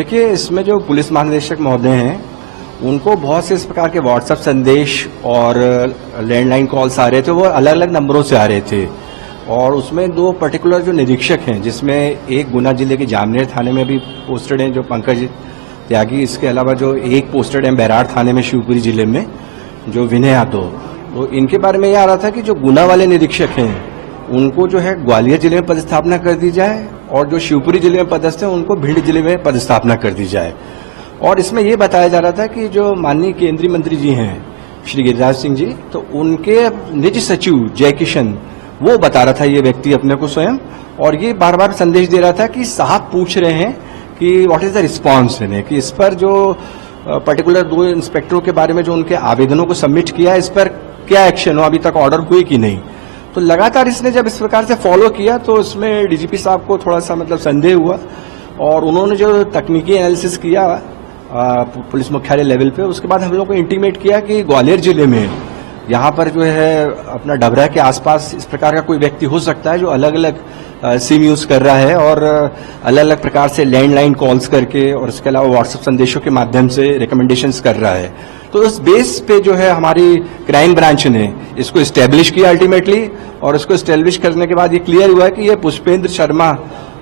देखिए, इसमें जो पुलिस महानिदेशक महोदय हैं, उनको बहुत से इस प्रकार के व्हाट्सएप संदेश और लैंडलाइन कॉल्स आ रहे थे। वो अलग अलग नंबरों से आ रहे थे और उसमें दो पर्टिकुलर जो निरीक्षक हैं, जिसमें एक गुना जिले के जामनेर थाने में भी पोस्टेड हैं जो पंकज त्यागी, इसके अलावा जो एक पोस्टेड है बैराड़ थाने में शिवपुरी जिले में जो विनय यादव। तो इनके बारे में ये आ रहा था कि जो गुना वाले निरीक्षक हैं उनको जो है ग्वालियर जिले में पदस्थापना कर दी जाए और जो शिवपुरी जिले में पदस्थ हैं उनको भिंड जिले में पदस्थापना कर दी जाए। और इसमें यह बताया जा रहा था कि जो माननीय केंद्रीय मंत्री जी हैं श्री गिरिराज सिंह जी, तो उनके निज सचिव जय किशन वो बता रहा था ये व्यक्ति अपने को स्वयं, और ये बार बार संदेश दे रहा था कि साहब पूछ रहे हैं कि व्हाट इज द रिस्पॉन्स, कि इस पर जो पर्टिकुलर दो इंस्पेक्टरों के बारे में जो उनके आवेदनों को सबमिट किया, इस पर क्या एक्शन हो, अभी तक ऑर्डर हुए कि नहीं। तो लगातार इसने जब इस प्रकार से फॉलो किया तो इसमें डीजीपी साहब को थोड़ा सा संदेह हुआ और उन्होंने जो तकनीकी एनालिसिस किया पुलिस मुख्यालय लेवल पे, उसके बाद हम लोग को इंटीमेट किया कि ग्वालियर जिले में यहाँ पर जो है अपना डबरा के आसपास इस प्रकार का कोई व्यक्ति हो सकता है जो अलग अलग सिम यूज कर रहा है और अलग अलग प्रकार से लैंडलाइन कॉल्स करके और इसके अलावा व्हाट्सएप संदेशों के माध्यम से रिकमेंडेशंस कर रहा है। तो उस बेस पे जो है हमारी क्राइम ब्रांच ने इसको इस्टेब्लिश किया अल्टीमेटली, और इसको इस्टेब्लिश करने के बाद ये क्लियर हुआ कि ये पुष्पेंद्र शर्मा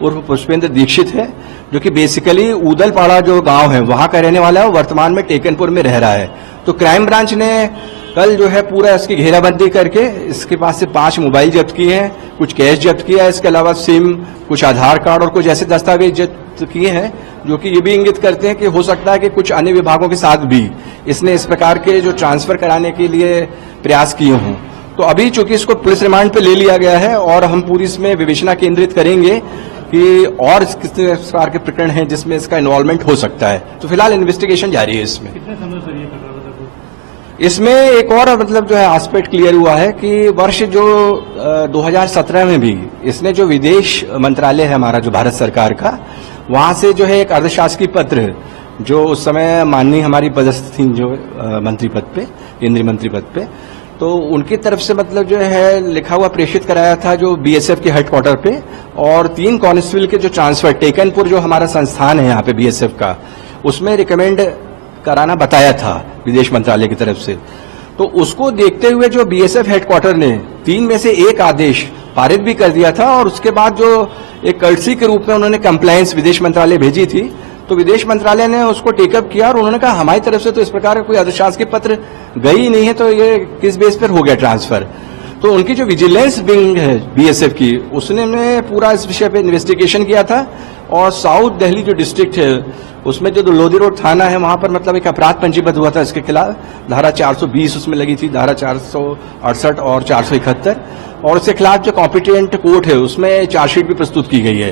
उर्फ पुष्पेंद्र दीक्षित है, जो कि बेसिकली ऊदलपाड़ा जो गांव है वहां का रहने वाला है और वर्तमान में टेकनपुर में रह रहा है। तो क्राइम ब्रांच ने कल जो है पूरा इसकी घेराबंदी करके इसके पास से 5 मोबाइल जब्त किए हैं, कुछ कैश जब्त किया है, इसके अलावा सिम, कुछ आधार कार्ड और कुछ ऐसे दस्तावेज जब्त किए हैं जो कि ये भी इंगित करते हैं कि हो सकता है कि कुछ अन्य विभागों के साथ भी इसने इस प्रकार के जो ट्रांसफर कराने के लिए प्रयास किए हों। तो अभी चूंकि इसको पुलिस रिमांड पे ले लिया गया है और हम पूरी इसमें विवेचना केंद्रित करेंगे कि और किस प्रकार के प्रकरण हैं जिसमें इसका इन्वॉल्वमेंट हो सकता है। तो फिलहाल इन्वेस्टिगेशन जारी है इसमें। कितने समय से ये इसमें एक और जो है एस्पेक्ट क्लियर हुआ है कि वर्ष जो 2017 में भी इसने जो विदेश मंत्रालय है हमारा जो भारत सरकार का, वहां से जो है एक अर्धशासकीय पत्र जो उस समय माननीय हमारी पदस्थ थी जो मंत्री पद पे, केंद्रीय मंत्री पद पे, तो उनकी तरफ से जो है लिखा हुआ प्रेषित कराया था जो बीएसएफ के हेडक्वार्टर पे, और 3 कांस्टेबल के जो ट्रांसफर टेकनपुर जो हमारा संस्थान है यहाँ पे बीएसएफ का, उसमें रिकमेंड कराना बताया था विदेश मंत्रालय की तरफ से। तो उसको देखते हुए जो बीएसएफ हेडक्वार्टर ने 3 में से 1 आदेश पारित भी कर दिया था और उसके बाद जो एक कर्टसी के रूप में उन्होंने कंप्लायंस विदेश मंत्रालय भेजी थी, तो विदेश मंत्रालय ने उसको टेकअप किया और उन्होंने कहा हमारी तरफ से तो इस प्रकार का कोई अधिशासकीय पत्र गई नहीं है, तो ये किस बेस पर हो गया ट्रांसफर। तो उनकी जो विजिलेंस विंग है बीएसएफ की, उसने पूरा इस विषय पे इन्वेस्टिगेशन किया था और साउथ दिल्ली जो डिस्ट्रिक्ट है उसमें जो लोधी रोड थाना है वहां पर एक अपराध पंजीबद्ध हुआ था इसके खिलाफ, धारा 420 उसमें लगी थी, धारा 468 और 471, और उसके खिलाफ जो कॉम्पिटेंट कोर्ट है उसमें चार्जशीट भी प्रस्तुत की गई है।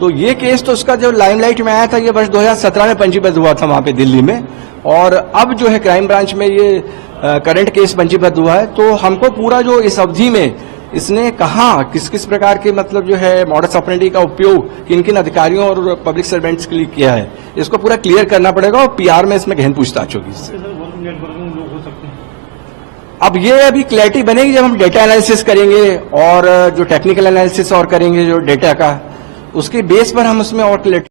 तो ये केस तो उसका जो लाइमलाइट में आया था ये वर्ष 2017 में पंजीबद्ध हुआ था वहां पे दिल्ली में, और अब जो है क्राइम ब्रांच में ये करंट केस पंजीबद्ध हुआ है। तो हमको पूरा जो इस अवधि में इसने कहा किस किस प्रकार के जो है मॉडस ऑपरेंडी का उपयोग किन किन अधिकारियों और पब्लिक सर्वेंट्स के लिए किया है, इसको पूरा क्लियर करना पड़ेगा और पीआर में इसमें गहन पूछताछ होगी। अब ये अभी क्लैरिटी बनेगी जब हम डेटा एनालिसिस करेंगे और जो टेक्निकल एनालिसिस और करेंगे जो डेटा का, उसके बेस पर हम उसमें और क्लैरिटी